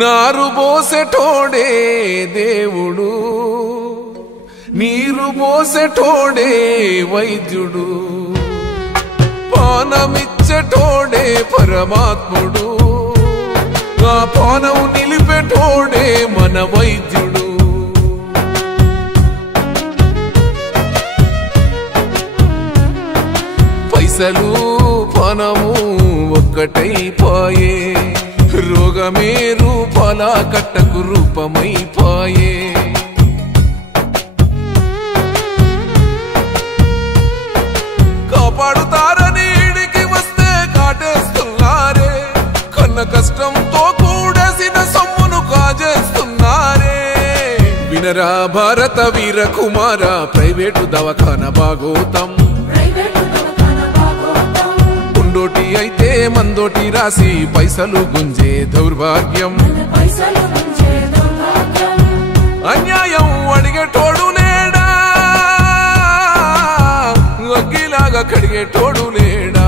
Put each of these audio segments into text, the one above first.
నారు పోసెటోడే దేవుడు, నీరు పోసెటోడే వైద్యుడు, పానమిచ్చటోడే పరమాత్ముడు, ఆ పానం నిలిపెటోడే మన వైద్యుడు. పైసలు పానము ఒక్కటైపాయే, రోగమే రూపాల కట్టకు రూపమైపాయే. కాపాడుతారని ఈడికి వస్తే కాటేస్తున్నారే, కన్న కష్టంతో కూడసిన సొమ్మును కాజేస్తున్నారే. వినరా భారత వీర కుమార, ప్రైవేటు దవాఖాన భాగోతం. ఉండోటి అయితే మందోటి రాసి పైసలు గుంజే దౌర్భాగ్యం. అన్యాయం అడిగేటోడు లేడా, అగ్గిలాగా కడిగేటోడు లేడా.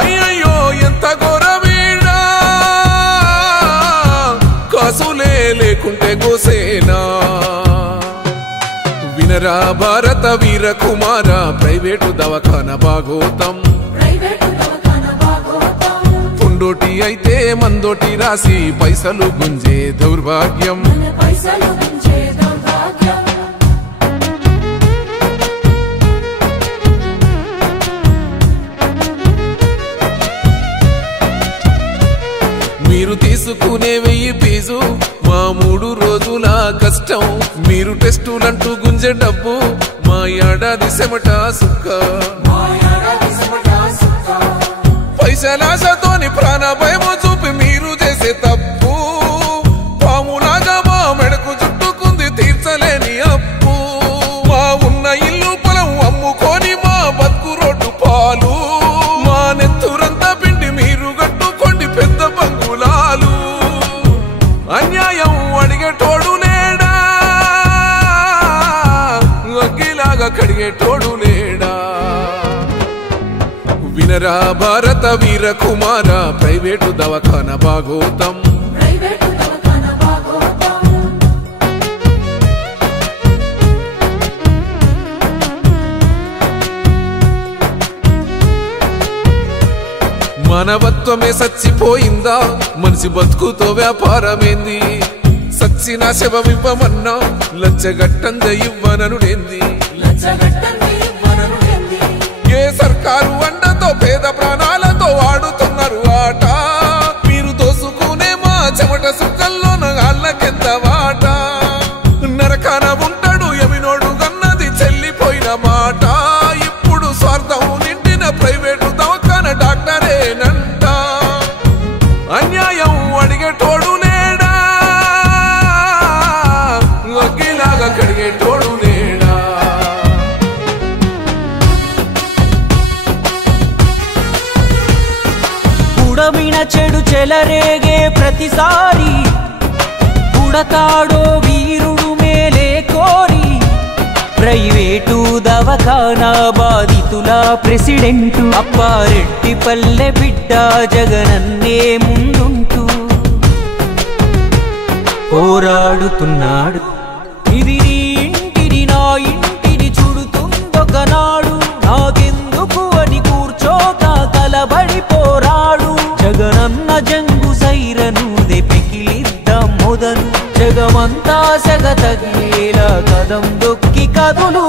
అయ్యయ్యో ఎంత ఘోరమీడా, కాసులే లేకుంటే గోసేనా. వినరా భారత వీర కుమార, ప్రైవేటు దవాఖాన భాగోతం. ఉండోటి అయితే మందోటి రాసి పైసలు గుంజే దౌర్భాగ్యం. మీరు తీసుకునే 1000 ఫీజు మా 3 రోజుల కష్టం. మీరు టెస్టులంటూ గుంజే డబ్బు మా ఏడాది చెమట సుక్క. పైసలాశతోని ప్రాణ భయము చూపి మీరు చేసే తప్పు. పాములాగా మా మెడకు చుట్టుకుంది తీర్చలేని అప్పు. మా ఉన్న ఇల్లు పొలం అమ్ముకొని మా బతుకు రోడ్డు పాలు. మా నెత్తురంతా పిండి మీరు గట్టుకోండి పెద్ద బంగులాలు. అన్యాయం అడిగేటోడు లేడా, అగ్గిలాగా కడిగేటోడు లేడా. వినరా భారత వీర కుమార, ప్రైవేటు దవాఖాన భాగోతం. మానవత్వమే సచ్చిపోయిందా, మనిషి బతుకుతో వ్యాపారమేంది. సచ్చిన శవమివ్వమన్నా లంచగట్టంద ఇవ్వననుడేంది. ఏ సర్కారు అండతో పేద ప్రాణాలతో ఆడుతున్నారు ఆట. మీరు దోసుకునే మా చెమట సుక్కల్లోన అల్లకెంత వాట. నరకాన ఉంటాడు ఎమినోడు గన్నది చెల్లిపోయిన మాట. ఇప్పుడు స్వార్థం నిండిన ప్రైవేటు దవాఖాన డాక్టరేనంట. అన్యాయం అడిగేటోడు లేడా, అగ్గిలాగా కడిగేటోడు లేడా. ఉడమిన చెడు చెలరేగే ప్రతిసారి పుడతాడో వీరుడు మేలే కోరి. ప్రైవేటు దవాఖానా బాధితుల ప్రెసిడెంటు అప్పారెడ్డి పల్లె బిడ్డ జగనన్నే ముందుంటూ పోరాడుతున్నాడు. ఇది నీ ఇంటిని నా ఇంటిని చుడుతుందొకనాడు. నాకెందుకు అని కూర్చోక కలబడి పోరాడు. జగనన్న జంగు సైరను దెపికిలిద్దాం మొదలు. జగమంతా సగ తగ్గేలా కదం దొక్కి కదులు.